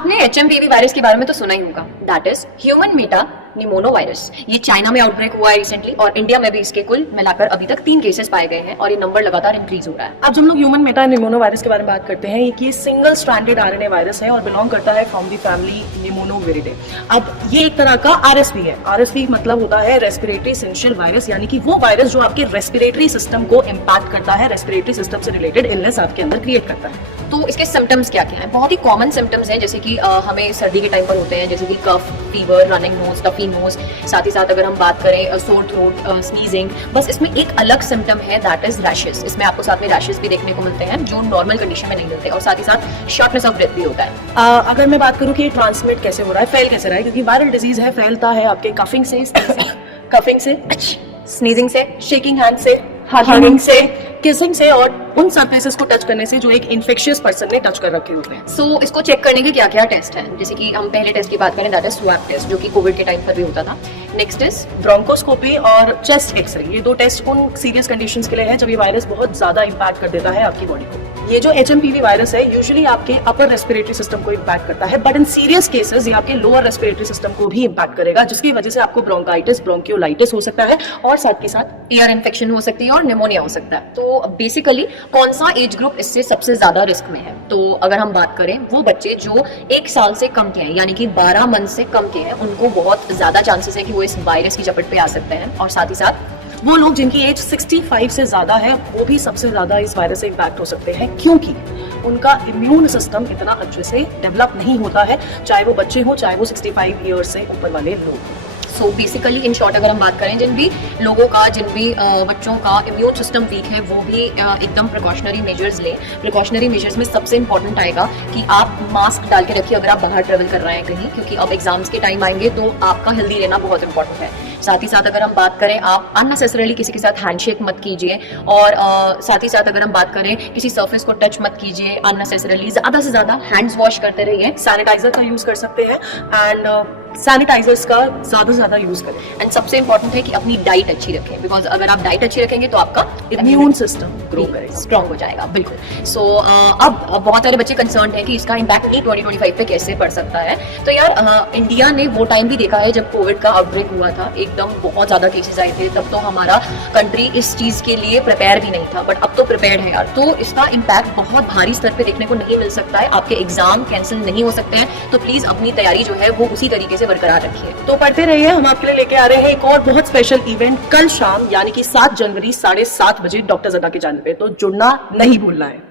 आपने HMPV virus के बारे में तो सुना ही होगा, that is human metapneumovirus. ये चाइना में आउटब्रेक हुआ है रिसेंटली और इंडिया में भी इसके कुल मिलाकर अभी तक 3 केसेस पाए गए हैं और ये नंबर लगातार इंक्रीज हो रहा है। अब जब हम लोग ह्यूमन मेटा निमोनो वायरस के बारे में बात करते हैं, ये सिंगल स्ट्रैंडेड RNA वायरस है और बिलोंग करता है फ्रॉम द फैमिली निमोनोविरिडे। अब ये एक तरह का RSV है। RSV मतलब होता है रेस्पिरेटरी सिंशियल वायरस, यानी कि वो वायरस जो आपके रेस्पिरेटरी सिस्टम को इम्पैक्ट करता है, रेस्पिरेटरी सिस्टम से रिलेटेड इलनेस आपके अंदर क्रिएट करता है। तो इसके सिम्टम्स क्या क्या हैं? बहुत ही कॉमन सिम्टम्स हैं, जैसे कि हमें सर्दी के टाइम पर होते हैं, जैसे कि cough, fever, running nose, stuffy nose. साथ ही साथ अगर हम बात करें सोर थ्रोट, स्नीजिंग। बस इसमें एक अलग सिम्टम है, दैट इज रैशेस। इसमें आपको साथ में रैशेस भी देखने को मिलते हैं जो नॉर्मल कंडीशन में नहीं मिलते, और साथ ही साथ शॉर्टनेस ऑफ ब्रेथ भी होता है। अगर मैं बात करूं कि ट्रांसमिट कैसे हो रहा है, फैल कैसे रहा है, क्योंकि वायरल डिजीज है, फैलता है आपके कफिंग से, कफिंग से, स्नीजिंग से, शेकिंग हैंड से, हगिंग से, किसिंग से और उन सरफेसेस को टच करने से जो एक इन्फेक्शियस पर्सन ने टच कर रखे होते हैं। सो इसको चेक करने के क्या क्या टेस्ट हैं? जैसे कि हम पहले टेस्ट की बात करें, दैट इज स्वैब टेस्ट, जो कि कोविड के टाइम पर भी होता था। नेक्स्ट इज ब्रोंकोस्कोपी और चेस्ट एक्सरे। ये 2 टेस्ट उन सीरियस कंडीशंस के लिए है जब ये वायरस बहुत ज्यादा इंपैक्ट कर देता है आपकी बॉडी को। ये जो HMPV वायरस है यूजुअली आपके अपर रेस्पिरेटरी सिस्टम को इंपैक्ट करता है, बट इन सीरियस केसेस ये आपके लोअर रेस्पिरेटरी सिस्टम को भी इंपैक्ट करेगा, जिसकी वजह से आपको ब्रोंकाइटिस, ब्रोंकियोलाइटिस हो सकता है और साथ के साथ एयर इन्फेक्शन हो सकती है और निमोनिया हो सकता है। तो बेसिकली कौन सा एज ग्रुप इससे सबसे ज्यादा रिस्क में है? तो अगर हम बात करें, वो बच्चे जो 1 साल से कम के हैं, यानी कि 12 मंथ से कम के हैं, उनको बहुत ज्यादा चांसेस है कि वो इस वायरस की चपेट पे आ सकते हैं। और साथ ही साथ वो लोग जिनकी एज 65 से ज्यादा है, वो भी सबसे ज्यादा इस वायरस से इंपैक्ट हो सकते हैं, क्योंकि उनका इम्यून सिस्टम इतना अच्छे से डेवलप नहीं होता है, चाहे वो बच्चे हो, चाहे वो 65 ईयर्स से ऊपर वाले लोग। सो बेसिकली इन शॉर्ट अगर हम बात करें, जिन भी लोगों का, जिन भी बच्चों का इम्यून सिस्टम वीक है, वो भी एकदम प्रिकॉशनरी मेजर्स लें। प्रिकॉशनरी मेजर्स में सबसे इंपॉर्टेंट आएगा कि आप मास्क डाल के रखिए अगर आप बाहर ट्रेवल कर रहे हैं कहीं, क्योंकि अब एग्जाम्स के टाइम आएंगे तो आपका हेल्दी रहना बहुत इंपॉर्टेंट है। साथ ही साथ अगर हम बात करें, आप अननेसेसरली किसी के साथ हैंडशेक मत कीजिए, और साथ ही साथ अगर हम बात करें, किसी सर्फेस को टच मत कीजिए अननेसेसरली। ज़्यादा से ज़्यादा हैंड्स वॉश करते रहिए, सैनिटाइजर का यूज कर सकते हैं एंड सैनिटाइजर्स का ज्यादा से ज्यादा यूज करें। एंड सबसे इंपॉर्टेंट है कि अपनी डाइट अच्छी रखें, बिकॉज अगर आप डाइट अच्छी रखेंगे तो आपका इम्यून सिस्टम ग्रो करेगा, स्ट्रॉन्ग हो जाएगा। बिल्कुल। सो अब बहुत सारे बच्चे कंसर्न हैं कि इसका इम्पैक्ट 2025 पे कैसे पड़ सकता है। तो यार इंडिया ने वो टाइम भी देखा है जब कोविड का आउटब्रेक हुआ था, एकदम बहुत ज्यादा केसेस आए थे, तब तो हमारा कंट्री इस चीज के लिए प्रिपेयर भी नहीं था, बट अब तो प्रिपेयर्ड है यार। तो इसका इम्पैक्ट बहुत भारी स्तर पे देखने को नहीं मिल सकता है, आपके एग्जाम कैंसिल नहीं हो सकते हैं, तो प्लीज अपनी तैयारी जो है वो उसी तरीके से बरकरार रखिए। तो पढ़ते रहिए, हम आपके लिए लेके आ रहे हैं एक और बहुत स्पेशल इवेंट कल शाम, यानी कि 7 जनवरी 7:30 बजे डॉक्टर ज़दा के चैनल पे, तो जुड़ना नहीं भूलना है।